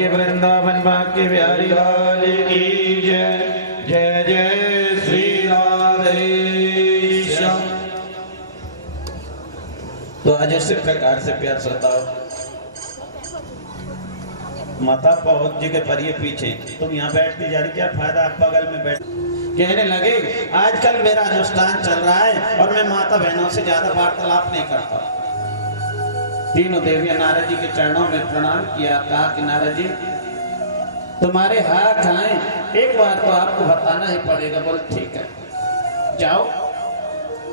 बोलिए वृंदावन बांके बिहारी लाल की जय। जय जय श्री राधे श्याम। तो आज इस प्रकार से प्यार सताओ। माता पहुंच जी के परिये पीछे तुम यहाँ बैठती जा रही, क्या फायदा आप बगल में बैठ। कहने लगे आजकल मेरा अनुष्ठान चल रहा है और मैं माता बहनों से ज्यादा वार्तालाप नहीं करता। तीनों देवियां नारद जी के चरणों में प्रणाम किया, कहा कि नारद जी तुम्हारे हाथ आए, एक बार तो आपको बताना ही पड़ेगा। बोल ठीक है जाओ,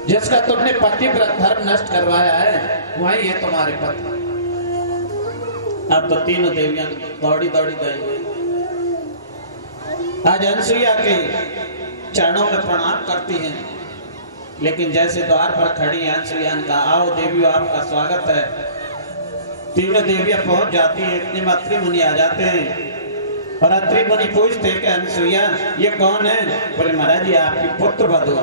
जिसका तुमने पतिव्रत धर्म नष्ट करवाया है वही है तुम्हारे पति। अब तो तीनों देवियां दौड़ी दौड़ी गई। आज अनसुईया के चरणों में प्रणाम करती हैं, लेकिन जैसे द्वार पर खड़ी हैं अनसुईया ने कहा आओ देवियों आपका स्वागत है। तीनों देवियां पहुंच जाती हैं, इतने में अत्रि मुनि आ जाते हैं और अत्रि मुनि पूछते हैं कि अनसुईया ये कौन है? बोले महाराज जी आपकी पुत्र वधू,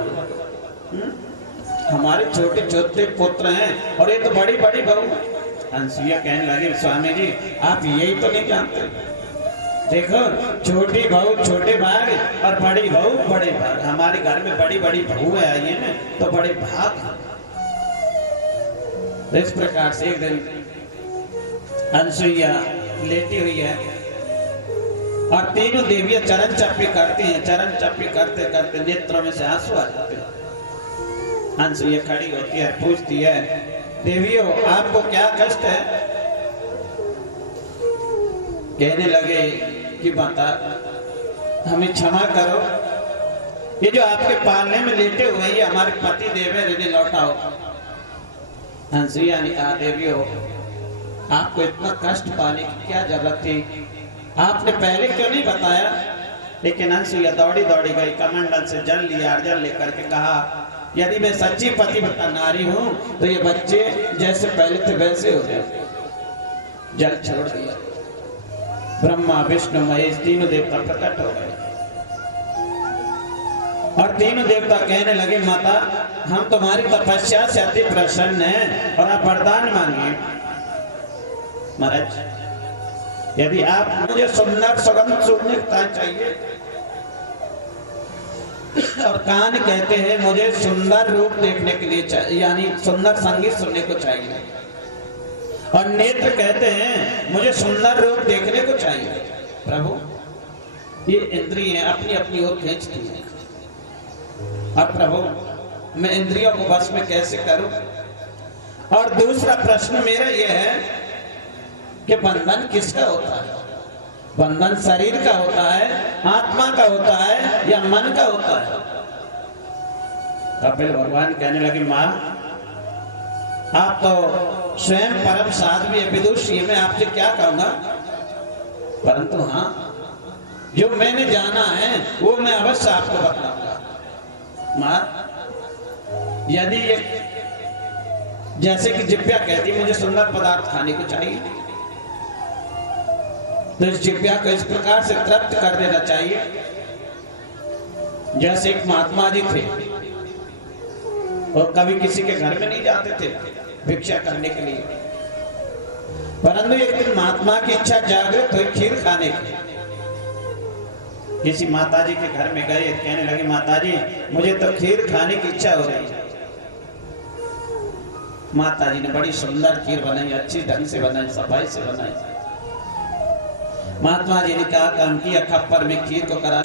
हमारे छोटे छोटे पुत्र हैं और ये तो बड़ी बड़ी बहू। अनसुईया कहने लगी स्वामी जी आप यही तो नहीं जानते, देखो छोटी बहू छोटे भाग और बड़ी बहू बड़े भाग। हमारे घर में बड़ी बड़ी बहुएं आई हैं तो बड़े भाग। तो इस प्रकार से एक दिन अनसुईया लेटी हुई है और तीनों देवियां चरण चप्पी करती हैं। चरण चप्पी करते करते नेत्रों में से आंसू आ जाते हैं। अनसुईया खड़ी होती है, पूछती है देवियों आपको क्या कष्ट है? कहने लगे कि माता हमें क्षमा करो, ये जो आपके पालने में लेटे हुए ये हमारे पति देव है, इन्हें लौटाओ। अनसुईया ने कहा देवियों आपको इतना कष्ट पाने की क्या जरूरत थी, आपने पहले क्यों नहीं बताया? लेकिन अनसुईया दौड़ी दौड़ी गई, कमंडल से जल लिया, जल लेकर के कहा यदि मैं सच्ची पतिव्रता नारी हूं तो ये बच्चे जैसे पहले थे वैसे हो जाए। जल छोड़ दिया, ब्रह्मा विष्णु महेश तीनों देवता प्रकट हो गए और तीनों देवता कहने लगे माता हम तुम्हारी तपस्या से अति प्रसन्न हैं और आप वरदान मांगिए। महाराज यदि आप मुझे सुंदर सुगंध सुनने का चाहिए और कान कहते हैं मुझे सुंदर रूप देखने के लिए चाहिए, यानी सुंदर संगीत सुनने को चाहिए, और नेत्र कहते हैं मुझे सुंदर रूप देखने को चाहिए। प्रभु ये इंद्रियां अपनी अपनी ओर खींचती हैं, अब प्रभु मैं इंद्रियों को बस में कैसे करूं? और दूसरा प्रश्न मेरा यह है कि बंधन किसका होता है? बंधन शरीर का होता है, आत्मा का होता है या मन का होता है? कपिल भगवान कहने लगे मां आप तो स्वयं परम साध्वी विदुषी, मैं आपसे क्या कहूंगा, परंतु हाँ जो मैंने जाना है वो मैं अवश्य आपको बताऊंगा। मां यदि ये जैसे कि जिव्या कहती मुझे सुंदर पदार्थ खाने को चाहिए, तो इस जिव्या को इस प्रकार से तृप्त कर देना चाहिए जैसे एक महात्मा जी थे और कभी किसी के घर में नहीं जाते थे भिक्षा करने के लिए, परंतु एक दिन महात्मा की इच्छा जागृत हुई खीर खाने की। किसी माताजी के घर में गए, कहने लगे माताजी मुझे तो खीर खाने की इच्छा हो रही है। माताजी ने बड़ी सुंदर खीर बनाई, अच्छी ढंग से बनाई, सफाई से बनाई। महात्मा जी ने कहा काम किया, खप्पर में खीर को करा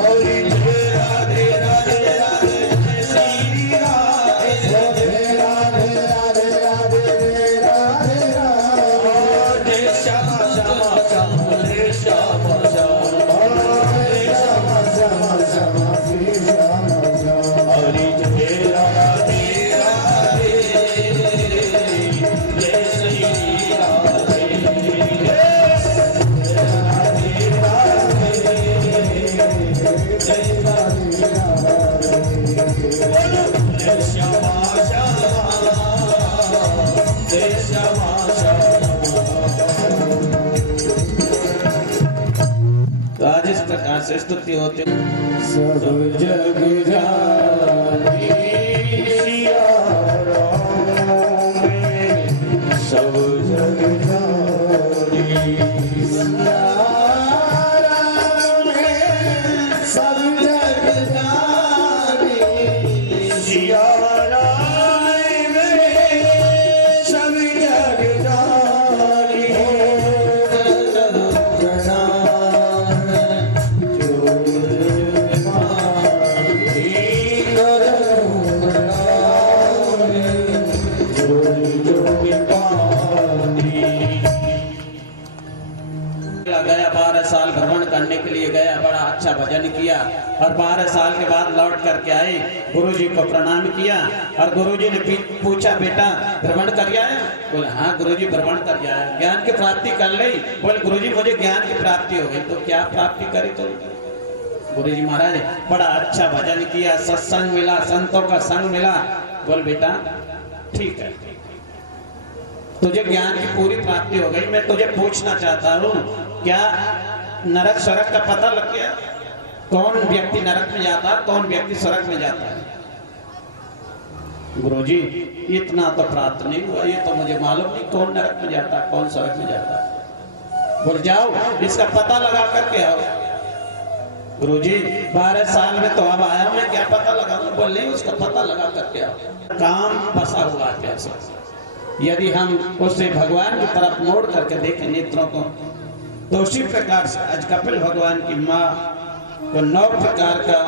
Oh, प्रकार से स्तुति होती। सब जग जानी सिया राम में, सब जग जानी सिया राम में, सब जग जानी सिया राम में, सब जग जानी गया 12 साल भ्रमण करने के लिए गया, बड़ा अच्छा भजन किया और 12 साल के बाद लौट करके आए, गुरुजी को प्रणाम किया और गुरुजी ने पूछा बेटा भ्रमण कर आया? बोले हाँ गुरुजी भ्रमण कर आया। ज्ञान की प्राप्ति कर ली? बोले गुरुजी मुझे ज्ञान की प्राप्ति हो गई। तो क्या प्राप्ति करी? तो गुरुजी महाराज बड़ा अच्छा भजन किया, सत्संग मिला, संतों का संग मिला। बोल बेटा ठीक है, तुझे ज्ञान की पूरी प्राप्ति हो गई। मैं तुझे पूछना चाहता हूँ, क्या नरक स्वर्ग का पता लग गया? कौन व्यक्ति नरक में जाता है, कौन व्यक्ति स्वर्ग में जाता है? गुरुजी इतना तो प्राप्त नहीं हुआ, ये तो मुझे मालूम नहीं कौन नरक में जाता है, कौन स्वर्ग में जाता है। बोल जाओ इसका पता लगा करके आओ। गुरुजी 12 साल में तो अब आया, मैं क्या पता लगाऊंगा? बोल नहीं, उसका पता लगा करके आओ। काम फंसा हुआ है कैसे? यदि हम उसे भगवान की तरफ मोड़ करके देखें नेत्रों को, तो उसी प्रकार से आज कपिल भगवान की माँ को 9 प्रकार का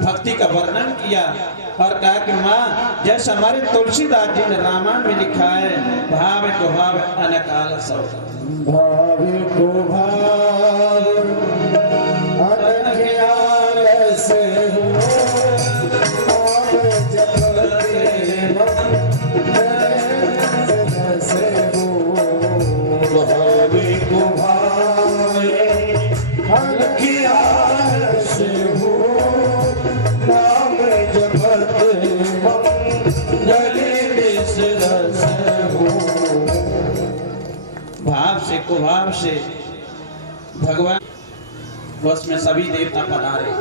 भक्ति का वर्णन किया और कहा कि माँ जैसे हमारे तुलसीदास जी ने रामायण में लिखा है, भाव को भाव अनकाल सौ, भाव को भाव अनकाल से हो, भाव से कुभाव से भगवान उसमें सभी देवता पधारे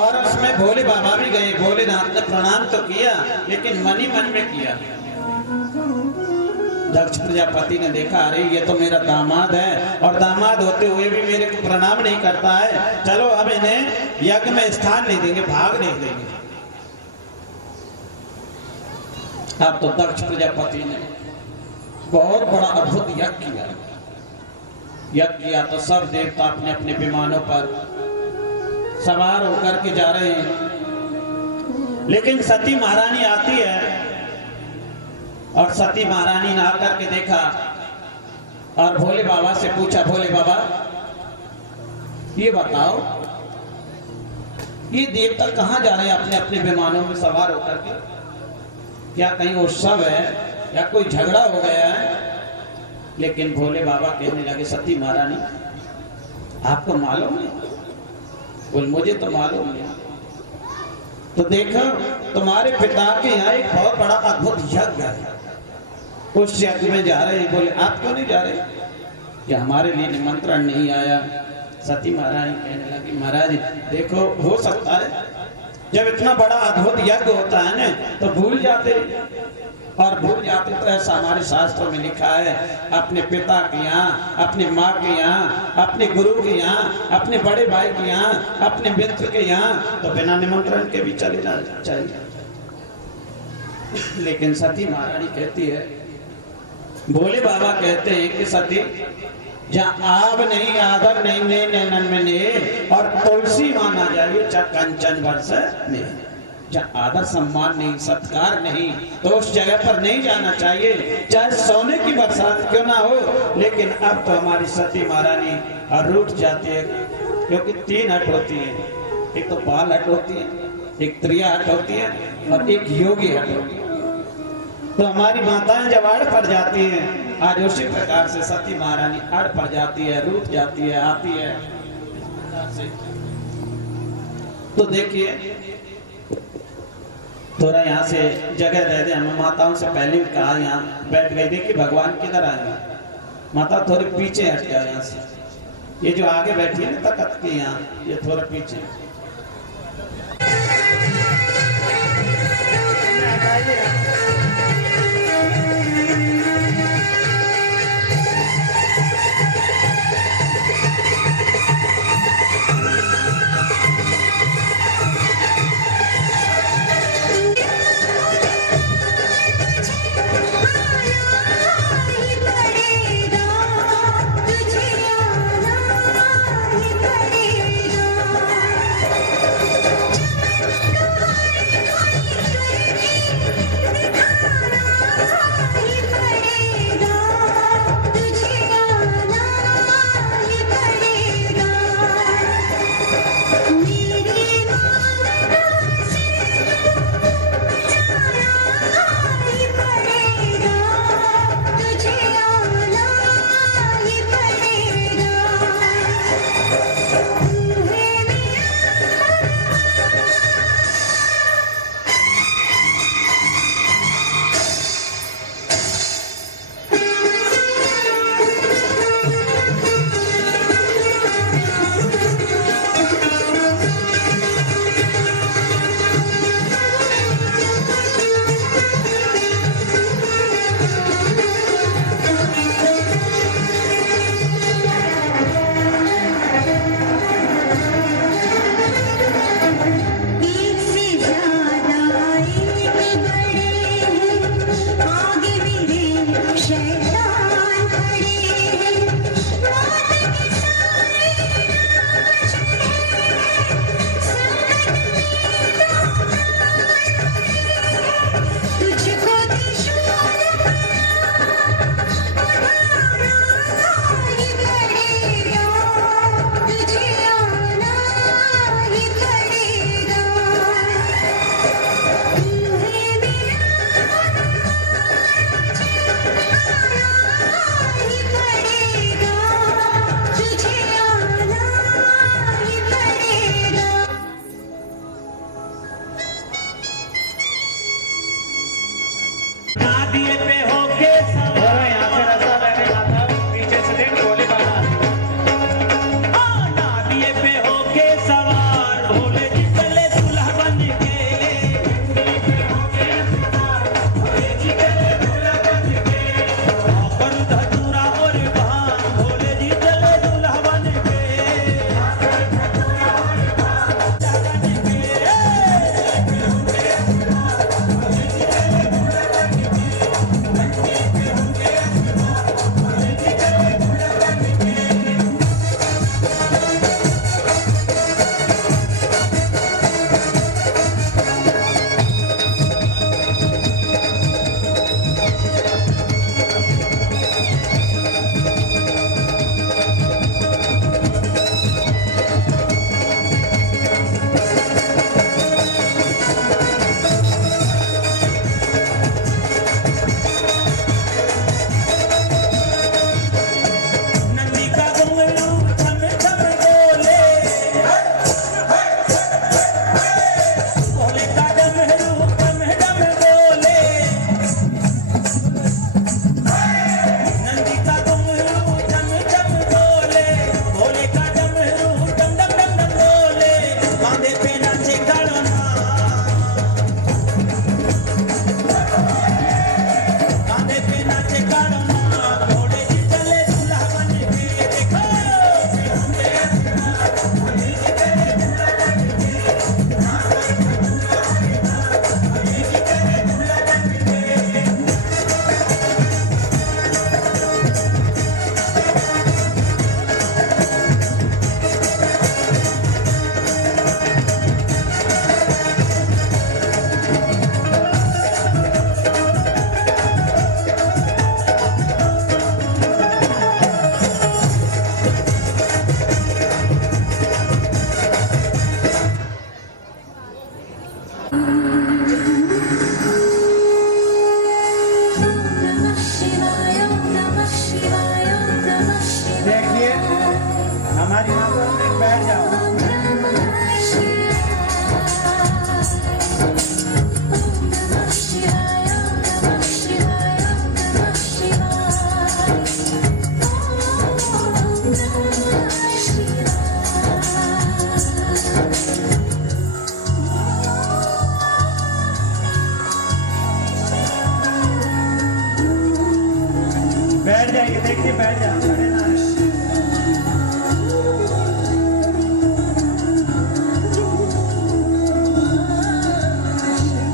और उसमें भोले बाबा भी गए। भोलेनाथ ने प्रणाम तो किया लेकिन मन ही मन में किया। दक्ष प्रजापति ने देखा, अरे ये तो मेरा दामाद है और दामाद होते हुए भी मेरे को प्रणाम नहीं करता है, चलो अब इन्हें यज्ञ में स्थान नहीं देंगे, भाग नहीं देंगे। अब तो दक्ष प्रजापति ने बहुत बड़ा अद्भुत यज्ञ किया। यज्ञ किया तो सब देवता अपने अपने विमानों पर सवार होकर के जा रहे हैं, लेकिन सती महारानी आती है और सती महारानी ने आकर के देखा और भोले बाबा से पूछा, भोले बाबा ये बताओ ये देवता कहाँ जा रहे हैं अपने अपने विमानों में सवार होकर के? क्या कहीं उत्सव है या कोई झगड़ा हो गया है? लेकिन भोले बाबा कहने लगे, सती महारानी आपको मालूम नहीं? बोल मुझे तो मालूम नहीं। तो देखो तुम्हारे पिता के यहाँ एक बहुत बड़ा अद्भुत यज्ञ है, उस यज्ञ में जा रहे हैं। बोले आप क्यों नहीं जा रहे? कि हमारे लिए निमंत्रण नहीं आया। सती महारानी कहने लगी, महाराज देखो हो सकता है जब इतना बड़ा अद्भुत यज्ञ होता है ना तो भूल जाते, और भूल जाते तो ऐसा हमारे शास्त्रों में लिखा है, अपने पिता के यहाँ, अपनी माँ के यहाँ, अपने गुरु के यहाँ, अपने बड़े भाई के यहाँ, अपने मित्र के यहाँ तो बिना निमंत्रण के भी चले जाना चाहिए। लेकिन सती महारानी कहती है, भोले बाबा कहते हैं कि सती जहाँ आब नहीं, आदर नहीं, ने नैनन में ने और तुलसी माना जाए चाहे कंचन वर्ष नहीं, जहाँ आदर सम्मान नहीं, सत्कार नहीं, तो उस जगह पर नहीं जाना चाहिए, चाहे सोने की बरसात क्यों ना हो। लेकिन अब तो हमारी सती महारानी और रूठ जाती है, क्योंकि 3 हट होती है, एक तो बाल हट होती है, एक त्रिया हट होती है और एक योगी हट होती है। तो हमारी माताएं जब अड़ पड़ जाती हैं, आज उसी प्रकार से सती महारानी अड़ पड़ जाती है, रूठ जाती है, आती है। तो देखिए थोड़ा यहाँ से जगह दे दे, हमें माताओं से पहले भी कहा यहाँ बैठ गई। देखिए भगवान किधर आएंगे, माता थोड़ी पीछे हट जाओ यहाँ से, ये जो आगे बैठी है ना तखत के यहाँ, ये थोड़ा पीछे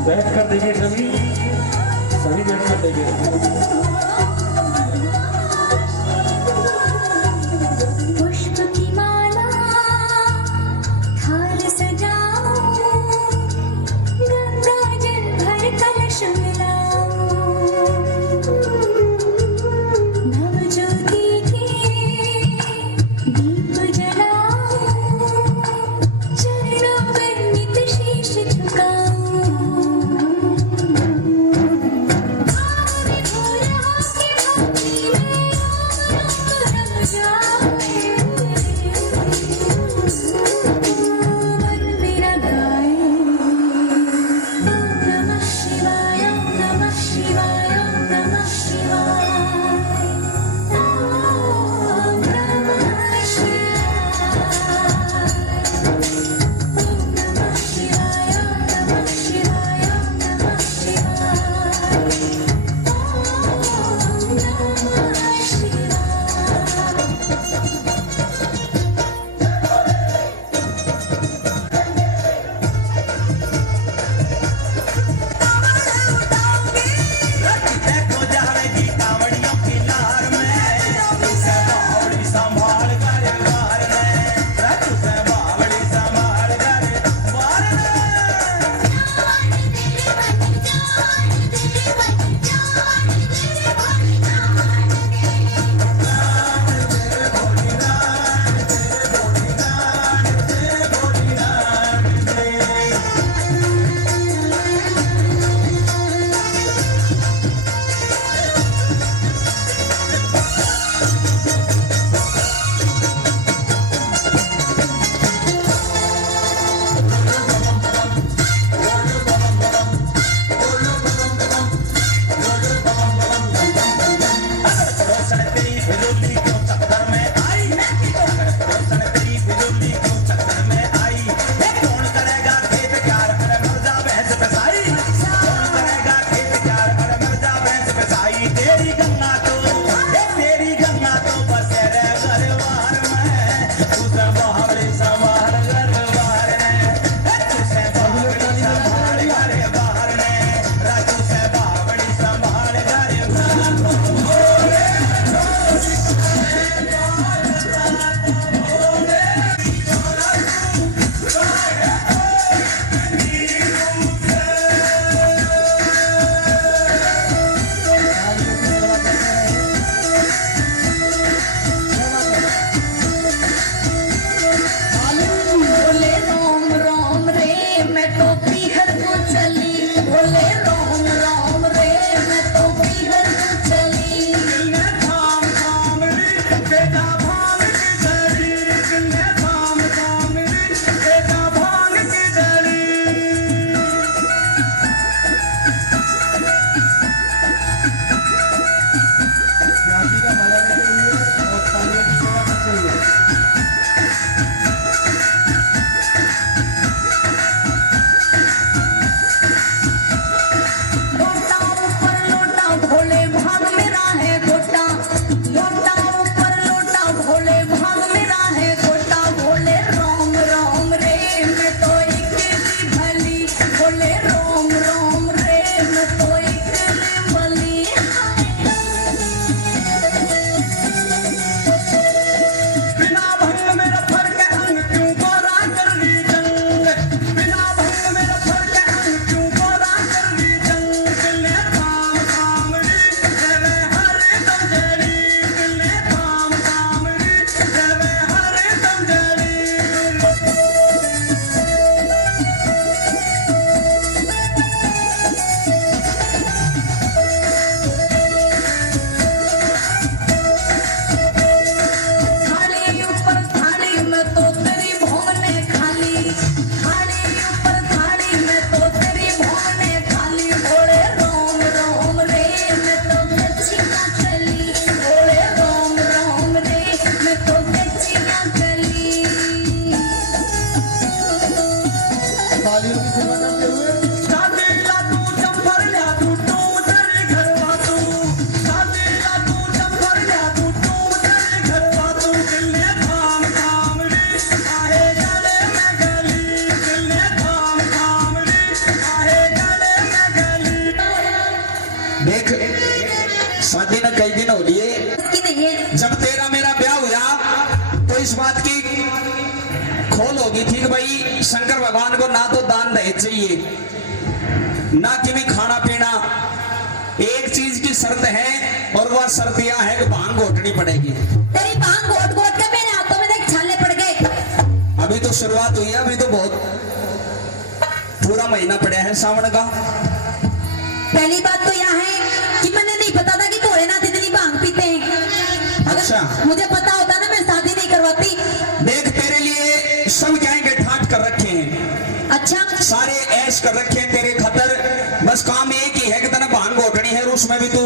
बैठ कर देखिए सभी बैठ कर देखिए। पुष्प की माला थाल सजाओ, गंगा जल भर कलश मिलाओ, नवज्योति के दीप जलाओ, चरणों में नित शीश झुकाओ। होगी थी कि भाई शंकर भगवान को ना तो दान दहेज चाहिए ना कि भी खाना पीना, एक चीज की शर्त है और वह शर्त यह है कि भांग घोटनी पड़ेगी। तेरी भांग घोट घोट के मेरे हाथों में देख छाले पड़ गए। अभी तो शुरुआत हुई है, अभी तो बहुत पूरा महीना पड़ा है सावन का। पहली बात तो यह है कि मैंने नहीं पता था कि भोलेनाथ इतनी भांग पीते हैं। अच्छा। मुझे पता होता ना मैं शादी नहीं करवाती। देख तेरे लिए सब क्या है कि ठाट कर रखे हैं, अच्छा सारे ऐश कर रखे हैं तेरे खतर। बस काम एक ही है कि तना भांग घोटनी है और उसमें भी तू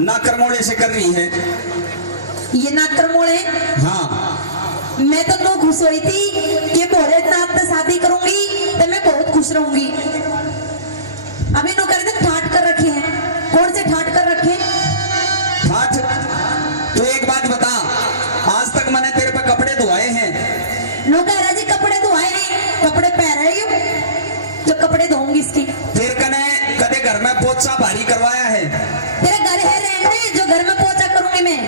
नाकरमोड़े से कर रही है। ये नाकरमोड़ है। हाँ मैं तो नो खुश हुई थी कि भोलेनाथ से शादी करूंगी तो मैं बहुत खुश रहूंगी। अभी नो करे तो ठाट कर रखे हैं। कौन से ठाट कर रखे हैं? ठाट। तू एक बात बता, आज तक मैंने तेरे पे कपड़े धुआए हैं? नो कह रहा जी कपड़े धोए हैं, कपड़े पहन रही हूँ जो कपड़े धोऊंगी इसके। फिर कने कदे घर में पोछा भारी करवाया है? तेरा घर है रहने जो घर में पोछा करूंगी मैं।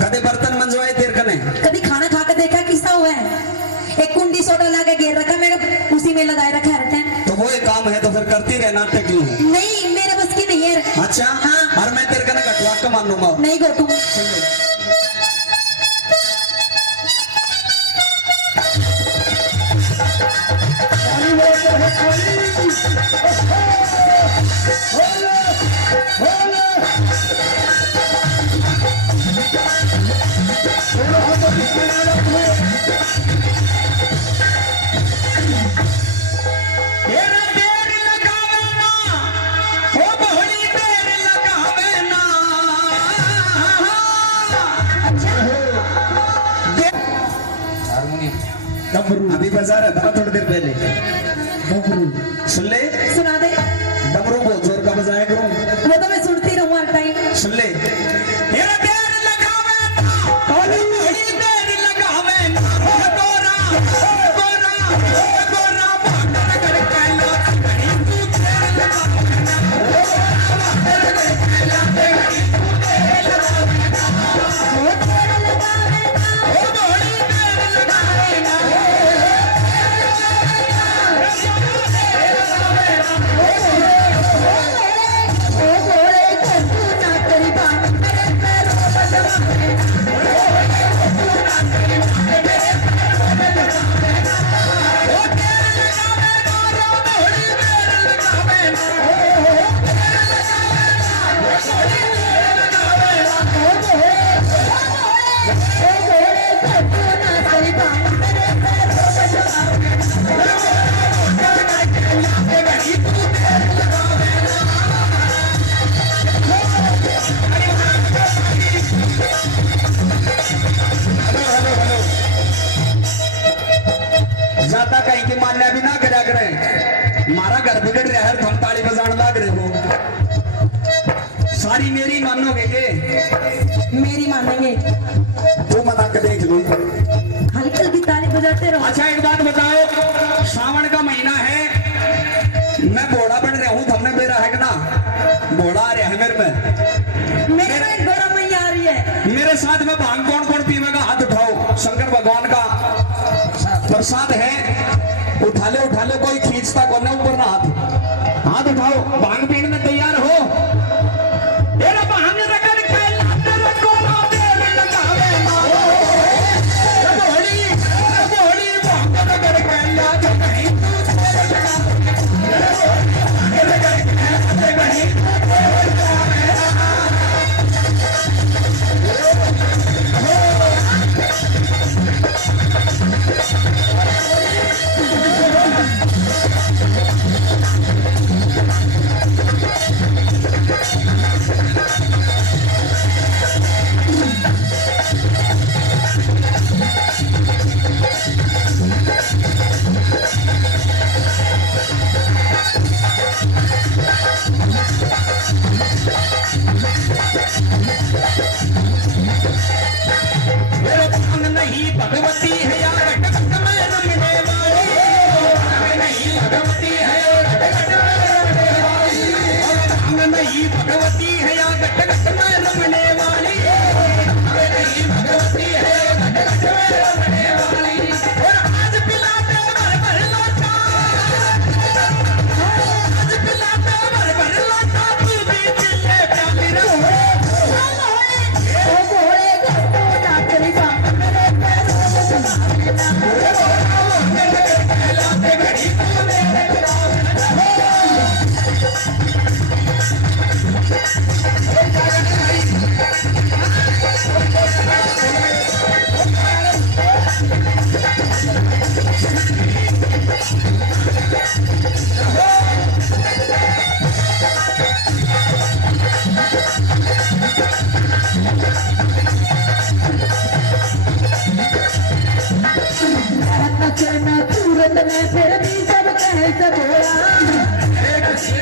कदे बर्तन मंजवाए तेरे कने? कभी खाना खा के देखा किसा हुआ है? एक कुंडी सोडा ला के घेर रखा, मेरे उसी में लगाए रखा रहते हैं। तो वो एक काम है तो फिर करती रहना क्यों है? नहीं मेरे बस की नहीं है। अच्छा हाँ। और मैं तेरे कने घटवा के मान लूंगा। नहीं गोटू। तेरा देर लगावे ना, ओ बहनी देर लगावे ना। हारमोनियम अभी बजा रहा था थोड़ी देर पहले। सुन ले, सुना दे। डमरू बहुत जोर का बजाया करूं। वो तो मैं सुनती रहूं हर टाइम। सुन ले, तेरा देर लगावे ना, ओ बहनी देर लगावे ना। ओ गोरा, ओ गोरा, ओ गोरा भागना कर कैला, कहीं तू देर लगावे ना। ओ गोरा भागना कर कैला, कहीं तू देर लगावे ना। ओ देर लगावे ना, ओ बहनी देर लगावे ना। ओ घोड़े को तू ना करी भांग मेरे पैरों पर लगावे। ओ घोड़े को तू ना करी भांग मेरे पैरों पर लगावे। ज्यादा कहीं की मान्या भी ना करा करे। मारा घर बिगड़ रहा है, थम ताली बजाने लग रहे हो। सारी मेरी मानोगे के? मेरी मानेंगे। तू मना के देख लो। हल्की हल्की ताली बजाते रहो। अच्छा एक बात बताओ, सावन का महीना है, मैं घोड़ा बन रहा हूँ, तुमने मेरा है कि ना? घोड़ा आ रहा है मेरे में। मेरे में गोरा मैया आ रही है। मेरे साथ में भांग कौन कौन पीवेगा? हाथ उठाओ। शंकर भगवान का प्रसाद है, उठा ले कोई खींचता को ना ऊपर ना हाथ। हाथ उठाओ, भांग पीने में तैयार हो? तेरा भांग रगड़ कैला, तेरा कोला देर लगावे ना। बोली भांग रगड़ कैला, कहीं तू देर लगावे।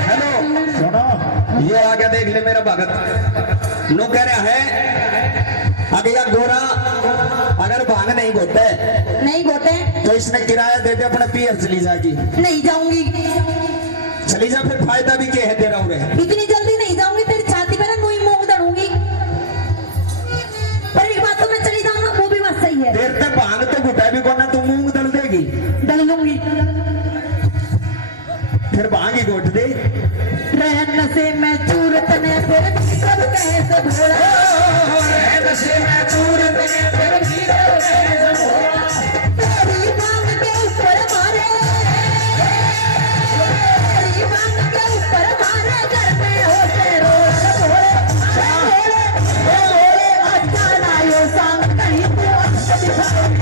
हेलो सुनो ये आगे देख ले मेरा भगत नो कह रहा है अगर यह गोरा अगर भांग नहीं घोटे नहीं गोटे तो इसने किराया दे दे अपने पियर चली जाएगी नहीं जाऊंगी चली जा फिर फायदा भी क्या है तेरा उरे इतनी जल्दी नहीं जाऊंगी तेरी छाती पे ना मुई मूंग दड़ूंगी पर एक बात तो मैं चली जाऊंगा वो भी बात सही है देर तक भांग तो घुटा भी कोना तू मूंग दल देगी दल लूंगी फिर भांग ही घोट दे रहन से मैं चूरत में फिर भी सब कैसे भोला तेरी मांग के ऊपर मारे तेरी मांग के ऊपर मारे घर में होते रोले अच्छा लायो सांग कहीं तो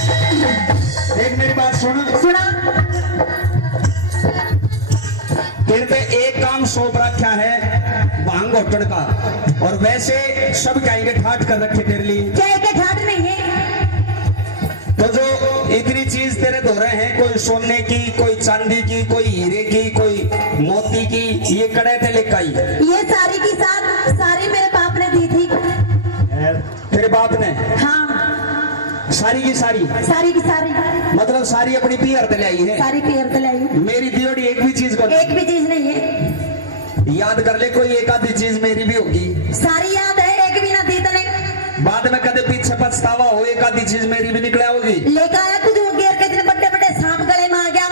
देख मेरी बात सुन सुना तेरे पे एक काम सौंप रखा है भांग घोटन का और वैसे सब कहेंगे ठाट कर रखे तेरे लिए क्या के ठाट नहीं है तो जो इतनी चीज तेरे धो रहे हैं कोई सोने की कोई चांदी की कोई हीरे की कोई मोती की ये कड़े थे लेकाई ये सारी की सारी मेरे बाप ने दी थी तेरे बाप ने हाँ सारी की सारी सारी की सारी मतलब सारी अपनी पियर ते लाई है सारी पेयर तलाई मेरी दियोड़ी एक भी चीज को एक भी चीज नहीं है याद कर ले कोई एक आधी चीज मेरी भी होगी सारी याद है एक भी ना दी तने बाद में कदे पीछे पछतावा हो एक आधी चीज मेरी भी निकला होगी लेकर आया कुछ वो गेर के इतने बड़े बड़े सांप गले में आ गया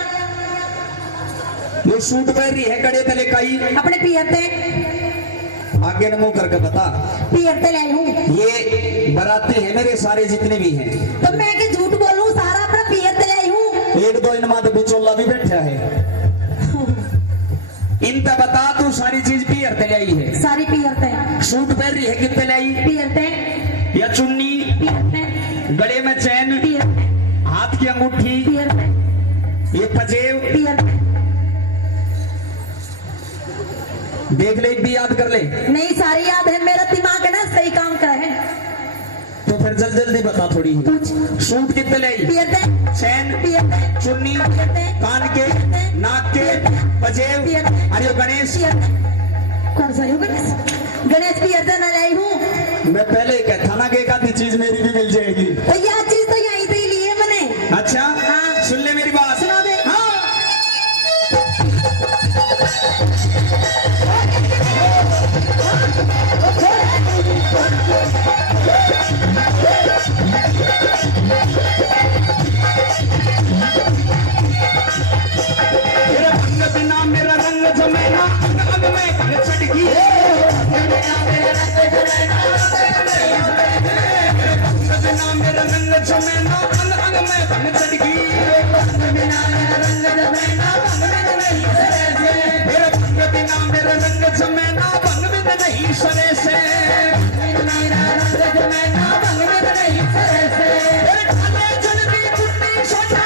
ये सूट पहन रही है कड़े तले काई अपने पियर ते आगे न मुंह करके बता पियर ते लाई हूँ ये बराती है मेरे सारे जितने भी हैं तो मैं के झूठ बोलूं सारा अपना पियर ते लाई हूँ एक दो इनमा तो बिचौला भी बैठा है इन तक बता तू सारी चीज पियर ते लाई है सारी पियर ते सूट पहन रही है कितने लाई पियर ते या चुन्नी पियर ते गले में चैन पियर ते हाथ की अंगूठी पियर ते ये पजेब पियर ते देख ले एक भी याद कर ले नहीं सारी याद है मेरा दिमाग है ना सही काम का है तो फिर जल्दी जल्दी बता थोड़ी कुछ सूट कितने लाई पियर ते चैन पियर ते चुन्नी कान के नाक के पजेब अरे गणेश पियर ते कौन सा है वो गणेश पियर ते ना लाई हूँ मैं पहले ही कहता ना कि एक आधी चीज मेरी भी मिल जाएगी तो यह चीज तो यहीं से ही ली है मैंने अच्छा हाँ। सुन ले मेरी बात सुना दे हाँ। मेरा भंग बिना मेरा रंग जमेना अंग अंग में भंग चढ़गी भंग बिना मेरा रंग जमेना अंग अंग में भंग चढ़गी मेरा भंग बिना मेरा रंग जमेना भंग बिन नहीं सरे से मेरे ढाले जल्दी कुन्नी सोना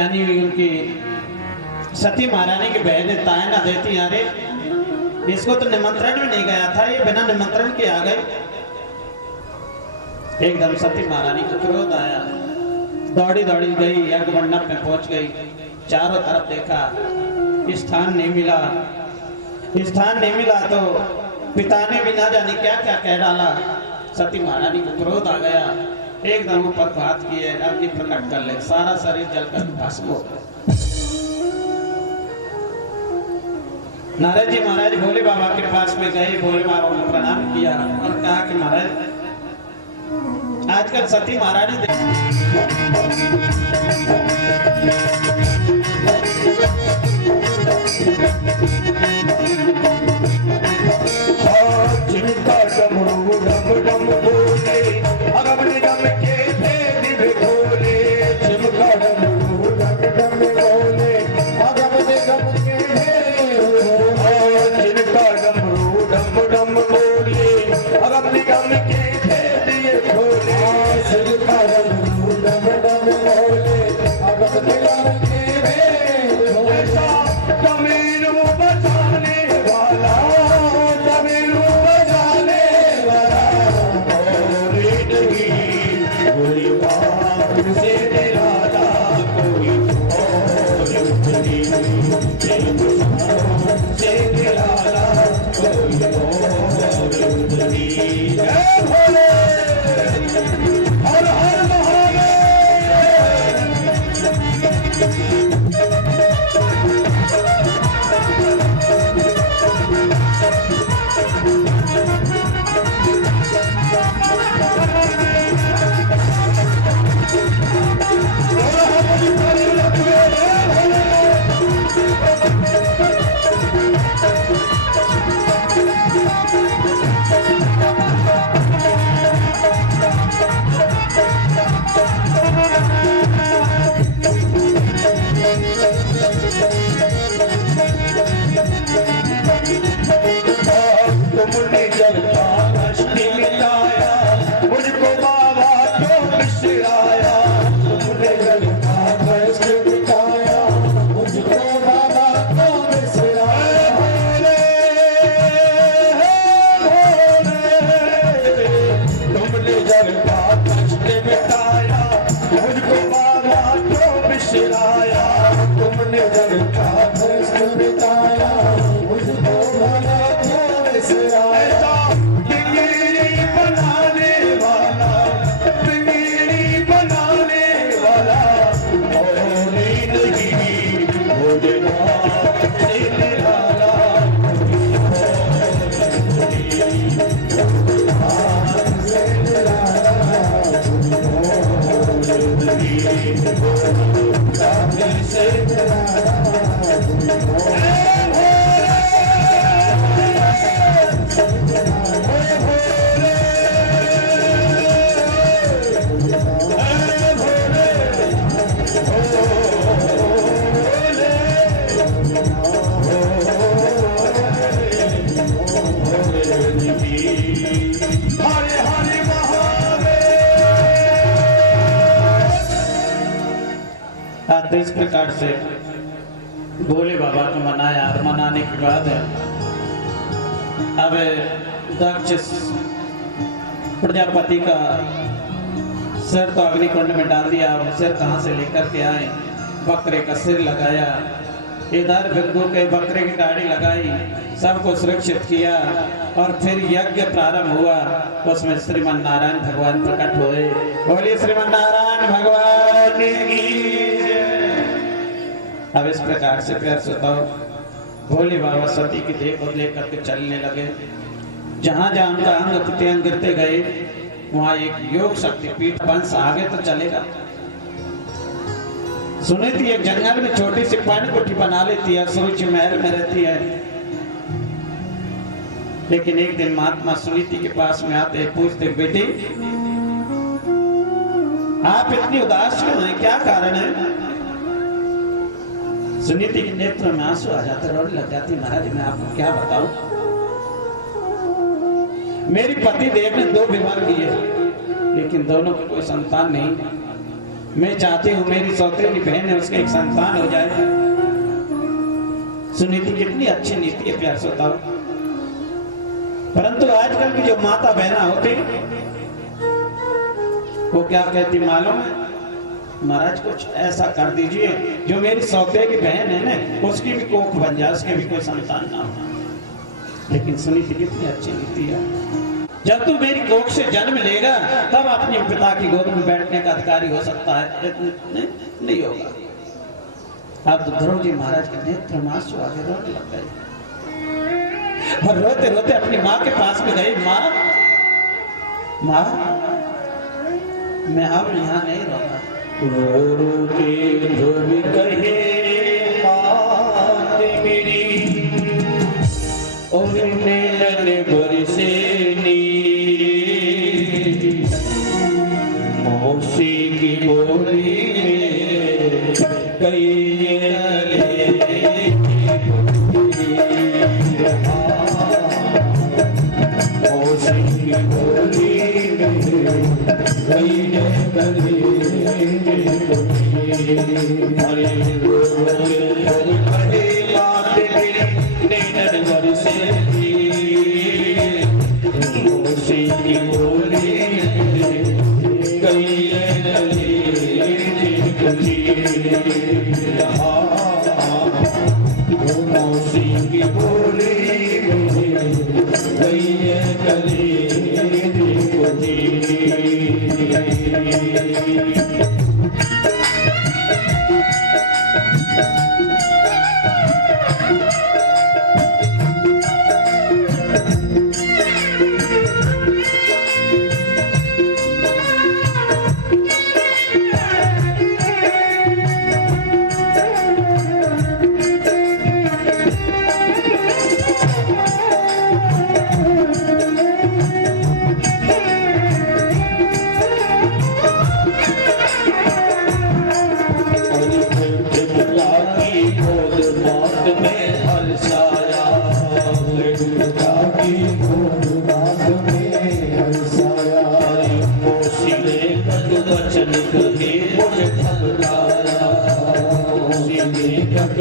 यानी उनकी सती महारानी की बहन तायना देती, अरे इसको तो निमंत्रण भी नहीं गया था, ये बिना निमंत्रण के आ गए। एकदम सती महारानी को क्रोध आया, दौड़ी दौड़ी गई, यज्ञ मंडप में पहुंच गई। चारों तरफ देखा, स्थान नहीं मिला तो पिता ने भी ना जाने क्या क्या कह डाला। सती महारानी को क्रोध आ गया, एकदम ऊपर हाथ किए, अग्नि प्रकट कर ले, सारा शरीर जलकर भस्म हो गया। नारद जी महाराज भोले बाबा के पास में गए, भोले बाबा को प्रणाम किया और कहा कि महाराज आजकल सती महारानी जिनका डमरू डम डम बोले, अगम निगम के भेद खोले। जिनका डमरू डम डम बोले, अगम निगम के भेद खोले। जिनका डमरू डम डम बोले, अगम निगम के भेद खोले। जिनका डमरू डम डम बोले, अगम निगम के भेद खोले। डमरू बजाने वाला, डमरू बजाने वाला, कोई नहीं, कोई बात से निराला, कोई और नहीं, से निराला, कोई और नहीं। जय भोले, हर हर महादेव। तुमने जब कष्ट मिटाया, मुझको बाबा क्यों बिसराया। तुमने जब कष्ट मिटाया, मुझको बाबा क्यों बिसराया। भोले भोले, तुमने जब कष्ट मिटाया, मुझको बाबा क्यों बिसराया। तुमने जब कष्ट मिटाया, मुझको बाबा ऐसा बिगड़ी बनाने वाला, बिगड़ी बनाने वाला, भोले नहीं, भोलेनाथ से निराला, भोलेनाथ से निराला, भोले से निराला। तो इस प्रकार से भोले बाबा को मनाया और मनाने के बाद अब दक्ष प्रजापति का सिर तो अग्निकुंड में डाल दिया। सिर कहाँ से लेकर के आए, बकरे का सिर लगाया, इधर बिंदु के बकरे की दाढ़ी लगाई, सबको सुरक्षित किया और फिर यज्ञ प्रारंभ हुआ। उसमें श्रीमन नारायण भगवान प्रकट हुए। बोलिए श्रीमन नारायण भगवान की। अब इस प्रकार से प्यार से तो भोले बाबा सती की देह को लेकर के चलने लगे। जहां जहां उनका अंग प्रत्यंग गिरते गए वहां एक योग शक्तिपीठ वंश आगे तो चलेगा। सुनी थी एक जंगल में छोटी सी पानी कुटी बना लेती है, सुरुचि महल में रहती है। लेकिन एक दिन महात्मा सुनीति के पास में आते, पूछते बेटी आप इतनी उदास क्यों हैं, क्या कारण है। सुनीति के नेत्र में आंसू आ जाते, रोने लग जाती। महाराज मैं आपको क्या बताऊं, मेरी पति देव ने 2 विवाह किए लेकिन दोनों को कोई संतान नहीं। मैं चाहती हूँ मेरी सौतेली बहन है उसके एक संतान हो जाए। सुनीति कितनी अच्छी नीति है प्यार श्रोताओं। परंतु आजकल की जो माता बहना होती वो क्या कहती मालूम है, महाराज कुछ ऐसा कर दीजिए जो मेरी सौते की बहन है ना उसकी भी कोख बन जाए, उसके भी कोई संतान ना हो। लेकिन सुनीति कितनी अच्छी नीति है, जब तू मेरी कोख से जन्म लेगा तब अपने पिता की गोद में बैठने का अधिकारी हो सकता है, नहीं होगा। अब तो ध्रुव जी महाराज के नेत्र में आंसू आगे रोने लग गए और रोते रोते अपनी माँ के पास में गई। माँ माँ मैं अब यहाँ नहीं रहूंगा। रो रो के जो भी कहे बात मेरी, और नैन बरसे मौसी की बोली कई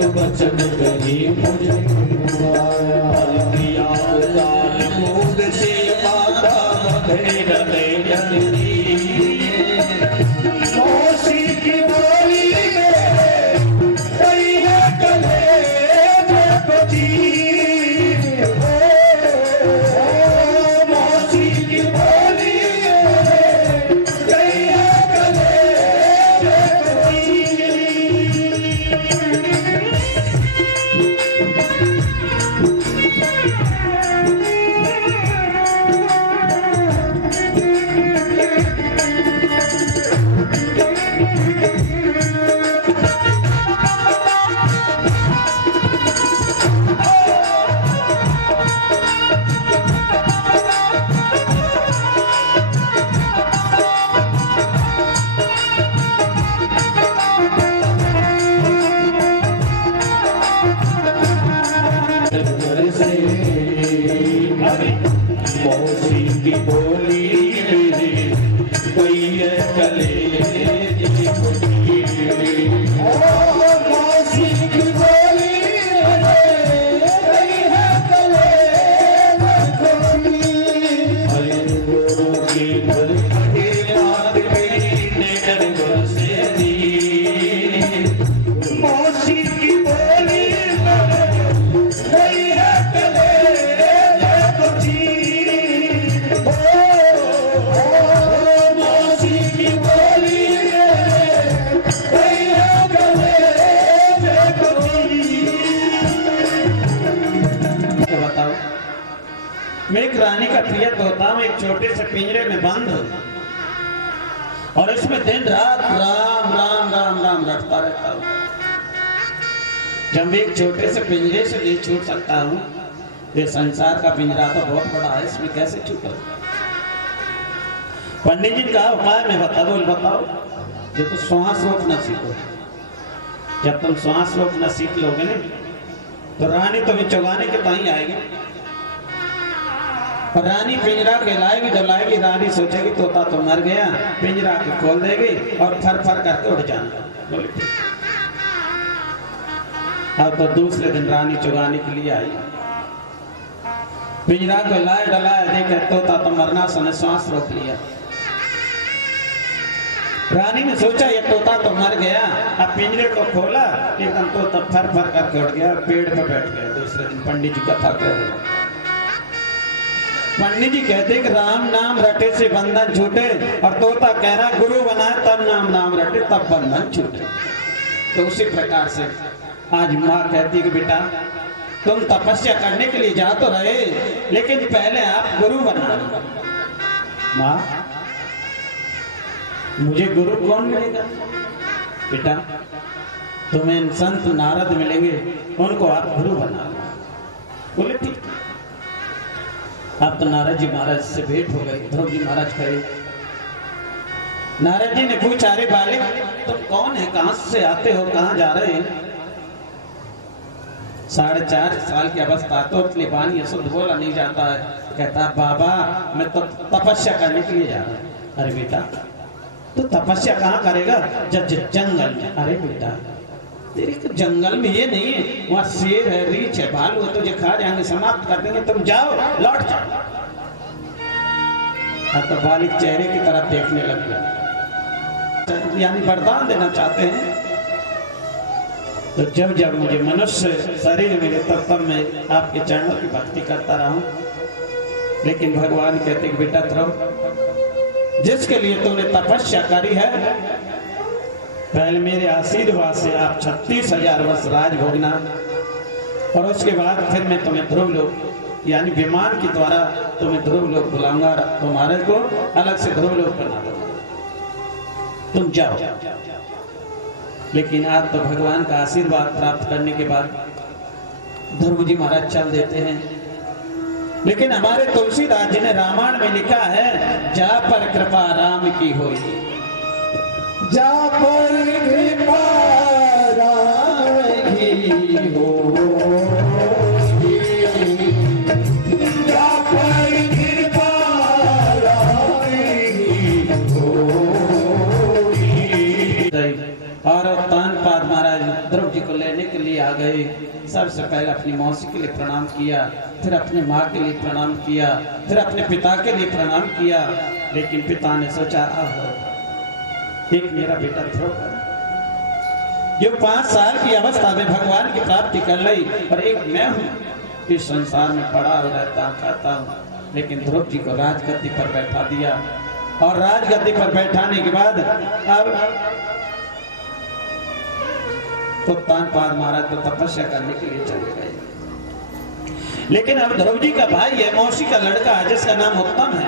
बचन कही मुझे से माता मौसी की बोली में कई है कले मौसी की बोली में कई है कले मौसी की बोली मेरी कोई है कले मौसी की बोली कोई है कले हरे गुरु की भर खड़े रात मेरी नैन बरसे दी मौसी की बोली कोई है कले मैं एक रानी का प्रियत होता हूँ, एक छोटे से पिंजरे में बंद हूँ और इसमें दिन रात राम राम राम राम रटता रहता हूँ। जब मैं एक छोटे से पिंजरे से नहीं छूट सकता हूँ, ये संसार का पिंजरा तो बहुत बड़ा है, इसमें कैसे छूटा? पंडित जी का उपाय मैं बताओ, जब तो श्वास रोकना सीखो। जब तुम श्वास रोकना सीख लोगे ना तो रानी तुम्हें चुगाने के ताई आएगी। और रानी पिंजरा के लाएगी तो लाएगी, रानी सोचेगी तोता तो मर गया, पिंजरा के खोल देगी और फर फर करके उड़ जाना। बोले ठीक। अब तो दूसरे दिन रानी चुराने के लिए आई, पिंजरा को लाए डलाए, देखे तोता तो मरना, उसने सांस रोक लिया। रानी ने सोचा ये तोता तो मर गया, अब पिंजरे को खोला, लेकिन तोता फर फर करके उड़ गया, पेड़ पर बैठ गया। दूसरे दिन पंडित जी कथा कह रहे, पंडित जी कहते कि राम नाम रटे से बंधन छूटे, और तोता कह रहा गुरु बनाए तब नाम रटे तब बंधन छूटे। तो उसी प्रकार से आज माँ कहती कि बेटा तुम तपस्या करने के लिए जा तो रहे, लेकिन पहले आप गुरु बना लो। माँ मुझे गुरु कौन मिलेगा? बेटा तुम्हें संत नारद मिलेंगे, उनको आप गुरु बना लो। बोले ठीक। अब तो नारद जी महाराज से भेंट हो गई। ध्रुव जी महाराज कहे, नारद जी ने पूछा अरे बालक तुम कौन है, कहां से आते हो, कहां जा रहे हैं? 4.5 साल की अवस्था, तो पानी शुद्ध बोला नहीं जाता है। कहता बाबा मैं तो तपस्या करने के लिए जा रहा हूं। अरे बेटा तो तपस्या कहाँ करेगा? जंगल में। अरे बेटा तेरे तो जंगल में ये नहीं है, वहाँ शेर है, रीछ है, भालू है, तुझे खा जाएंगे, समाप्त कर देंगे, तुम जाओ लौट जाओ। अब तो बालिक चेहरे की तरफ देखने लग गया, यानी वरदान देना चाहते हैं। तो जब जब मुझे मनुष्य शरीर मिले तब तब मैं आपके चरणों की भक्ति करता रहूं। लेकिन भगवान कहते कि बेटा ध्रुव जिसके लिए तुमने तपस्या करी है, पहले मेरे आशीर्वाद से आप 36,000 वर्ष राज भोगना, और उसके बाद फिर मैं तुम्हें ध्रुव लोक यानी विमान के द्वारा तुम्हें ध्रुव लोक बुलाऊंगा, तुम्हारे को अलग से ध्रुव लोक बना दूंगा, तुम जाओ। लेकिन आज तो भगवान का आशीर्वाद प्राप्त करने के बाद ध्रुव जी महाराज चल देते हैं। लेकिन हमारे तुलसीदास जी ने रामायण में लिखा है, जा पर कृपा राम की होई, जा पर कृपा राम की होई, जा पर कृपा राम की होई। और तानपाद महाराज ध्रुव जी को लेने के लिए आ गए। सबसे पहले अपनी मौसी के लिए प्रणाम किया, फिर अपनी माँ के लिए प्रणाम किया, फिर अपने पिता के लिए प्रणाम किया। लेकिन पिता ने सोचा एक मेरा बेटा ध्रुव जो 5 साल की अवस्था में भगवान की प्राप्ति कर ली, और एक मैं हूँ इस संसार में पड़ा हो रहता खाता हूँ। लेकिन ध्रुव जी को राजगद्दी पर बैठा दिया, और राजगद्दी पर बैठाने के बाद अब तो तानपाद महाराज तो तपस्या करने के लिए चले गए। लेकिन अब ध्रुव जी का भाई है, मौसी का लड़का है, जिसका नाम उत्तम है,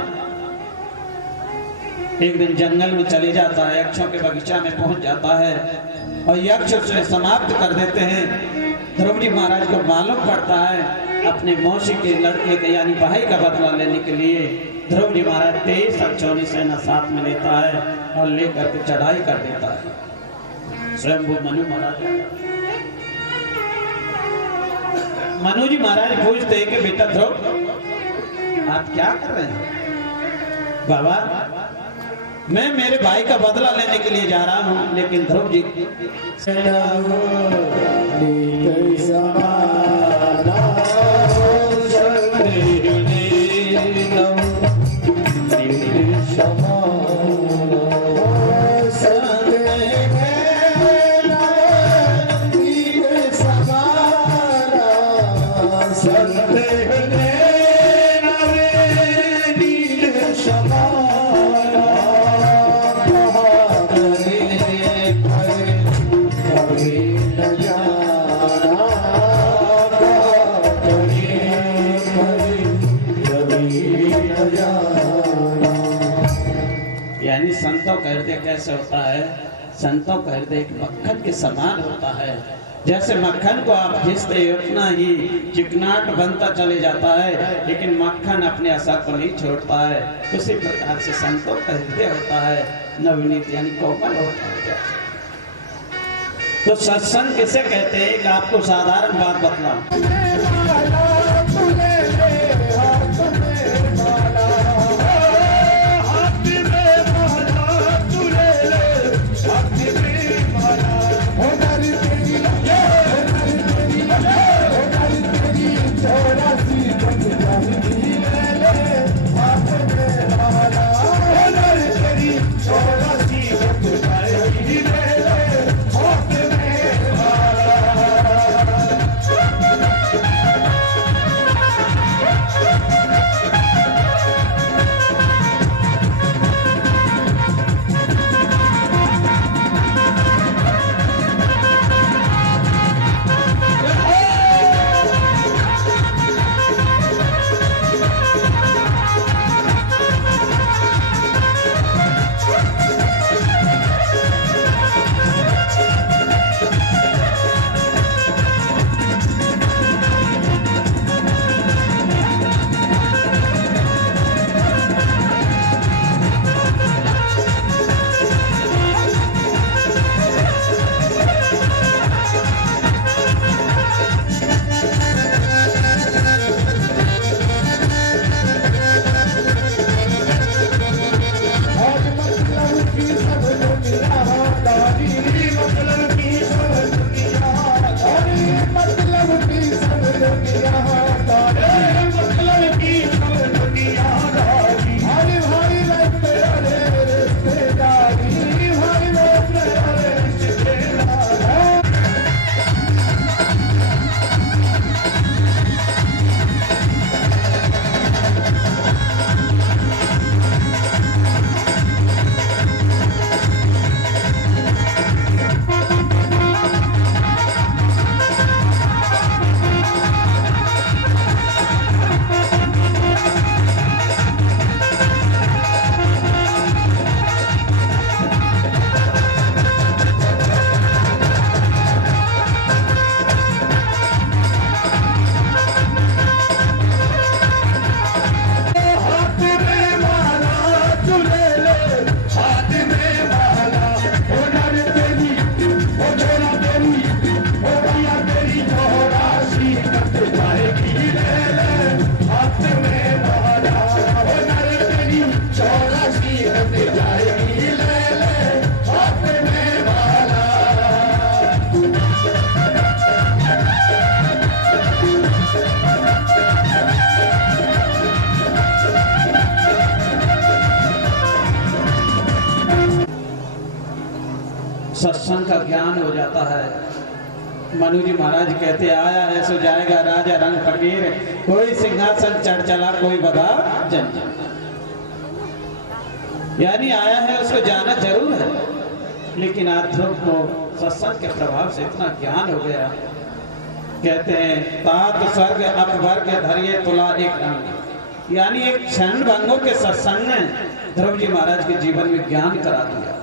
एक दिन जंगल में चले जाता है, यक्षों के बगीचा में पहुंच जाता है, और यक्ष उसे समाप्त कर देते हैं। ध्रुव जी महाराज को मालूम पड़ता है, अपने मौसी के लड़के के यानी भाई का बदला लेने के लिए ध्रुव जी महाराज 23 अक्षौनी सेना साथ में लेता है, और लेकर के चढ़ाई कर देता है। स्वयंभू मनु महाराज, मनु जी महाराज पूछते हैं कि बेटा ध्रुव आप क्या कर रहे हैं? बाबा मैं मेरे भाई का बदला लेने के लिए जा रहा हूँ। लेकिन ध्रुव जी यानी संतों का हृदय कैसे होता है? संतों का हृदय एक मक्खन के समान होता है। जैसे मक्खन को आप घिसते उतना ही चिकनाट बनता चले जाता है, लेकिन मक्खन अपने असर को नहीं छोड़ता है। उसी प्रकार से संतों का हृदय होता है नवनीत यानी कोमल होता है। तो सत्संग किसे कहते हैं? कि आपको साधारण बात बतलाऊं, सत्संग का ज्ञान हो जाता है। मनु जी महाराज कहते आया है सो जाएगा राजा रंग फकीर, कोई सिंहासन चढ़ चला कोई बधा जन। यानी आया है उसको जाना जरूर है, लेकिन आज ध्रुव को सत्संग के प्रभाव से इतना ज्ञान हो गया। कहते हैं तात स्वर्ग अपवर्ग धरिए तुला एक अंग, यानी एक क्षण भंगों के सत्संग ने ध्रुव जी महाराज के जीवन में ज्ञान करा दिया।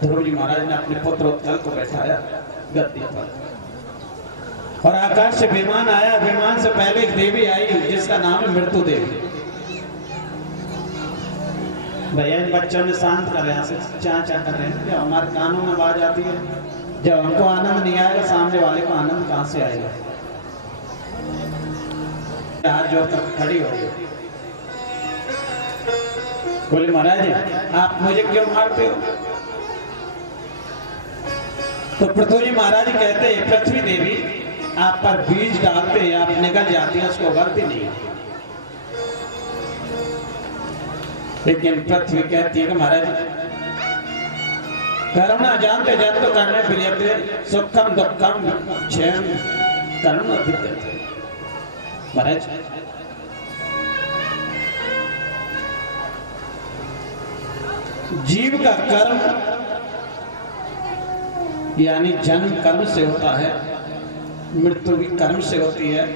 ध्रुव जी महाराज ने अपने पुत्र उत्कल को बैठाया गद्दी पर, और आकाश से विमान आया। विमान से पहले एक देवी आई जिसका नाम है मृत्यु देवी। भैया इन बच्चों ने शांत कर रहे हैं, चा कर रहे हैं, जब हमारे कानों में आवाज आती है, जब हमको आनंद नहीं आएगा सामने वाले को आनंद कहां से आएगा। हाथ जोड़कर खड़ी हो गई, बोले महाराज आप मुझे क्यों मारते हो। तो पृथ्वी जी महाराज कहते हैं पृथ्वी देवी आप पर बीज डालते हैं, आप निकल जाती है, उसको उगलती नहीं। लेकिन पृथ्वी कहती है कि महाराज करुणा जानते जन तो करने प्रियते सुखम दुखम क्षयम करुणा विद्यते। महाराज जीव का कर्म यानी जन्म कर्म से होता है, मृत्यु भी कर्म से होती है,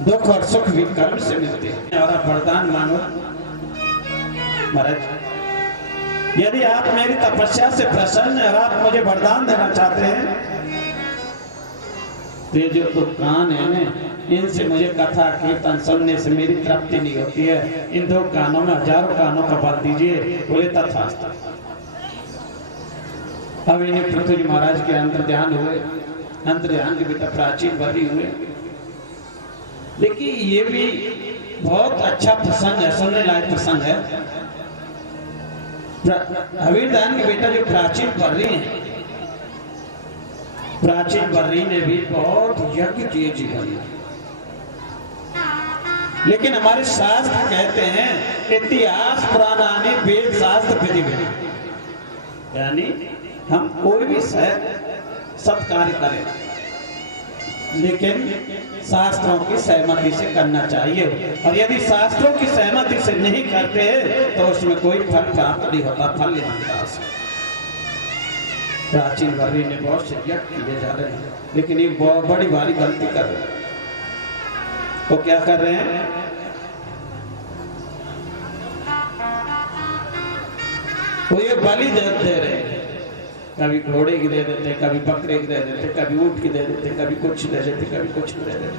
दुख और सुख भी कर्म से मिलते हैं। और आप वरदान मांगो महाराज, यदि आप मेरी तपस्या से प्रसन्न हैं और आप मुझे वरदान देना चाहते हैं तो ये जो दो कान है ना, इनसे मुझे कथा कीर्तन सुनने से मेरी तृप्ति नहीं होती है। इन दो कानों में हजारों कानों का वर दीजिए। बोले तथास्तु। अब इन्हें पृथ्वी जी महाराज के अंतर ध्यान हुए, अंतर ध्यान के बेटा प्राचीन बनी हुए। लेकिन ये भी बहुत अच्छा प्रसंग है, सुनने लायक प्रसंग है। हवीरदान के बेटा जो प्राचीन वर्री हैं, प्राचीन वर्री ने भी बहुत यज्ञ किए जीवन में। लेकिन हमारे शास्त्र कहते हैं इतिहास पुराणानी वेद शास्त्र विधि विधि, यानी हम कोई भी सत्कार्य करें लेकिन शास्त्रों की सहमति से करना चाहिए। और यदि शास्त्रों की सहमति से नहीं करते तो उसमें कोई फल प्राप्त नहीं होता, फल नहीं मिलता। प्राचीन वर्णी ने बहुत से यज्ञ किए जा रहे हैं, लेकिन एक बहुत बड़ी भारी गलती कर रहे हैं। वो क्या कर रहे हैं, वो ये बलि दे रहे हैं। कभी घोड़े की दे देते, कभी बकरे की दे देते, कभी ऊंट की दे देते, कभी कुछ दे देते, कभी कुछ दे देते।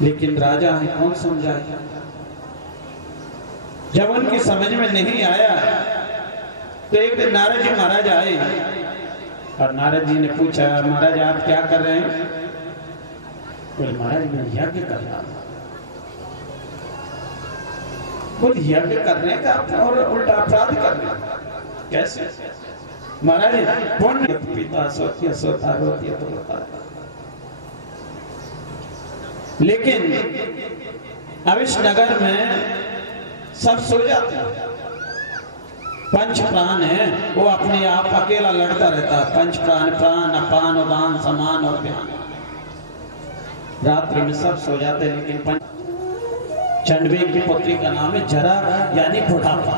लेकिन राजा है, कौन समझाए। जब उनकी समझ में नहीं आया तो एक दिन नारद जी महाराज आए और नारद जी ने पूछा महाराज आप क्या कर रहे हैं। बोले महाराज मैं यज्ञ कर रहा हूं। बोले यज्ञ करने का और उल्टा अपराध करने का कैसे। महाराज पुण्य पिता सोचिए सोता रोती तो रोता। लेकिन अब इस नगर में सब सो जाते हैं। पंच प्राण है, वो अपने आप अकेला लड़ता रहता है। पंच प्राण, प्राण अपान उदान समान और ध्यान। रात्रि में सब सो जाते हैं, लेकिन चंडवेग की पुत्री का नाम है जरा, यानी बुढ़ापा।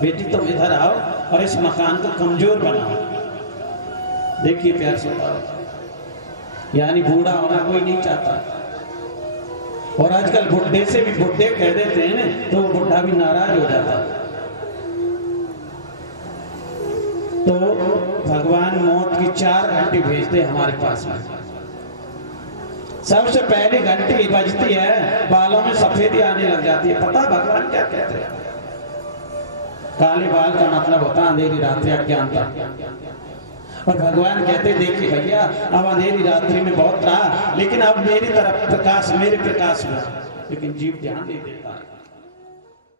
बेटी तुम इधर आओ और इस मकान को कमजोर बनाओ। देखिए प्यार से, यानी बूढ़ा होना कोई नहीं चाहता। और आजकल बुढ़े से भी बुढ़े कह देते हैं ना, तो वो बुढ़ा भी नाराज हो जाता है। तो भगवान मौत की 4 घंटी भेजते हमारे पास में। सबसे पहली घंटी बजती है, बालों में सफेदी आने लग जाती है। पता भगवान क्या कहते हैं। काले बाल का मतलब होता है अंधेरी रात्रि, अज्ञानता। और भगवान कहते देखिए भैया अब अंधेरी रात्रि में बहुत रहा, लेकिन अब मेरी तरफ प्रकाश, मेरे प्रकाश में। लेकिन जीव ध्यान नहीं देता है।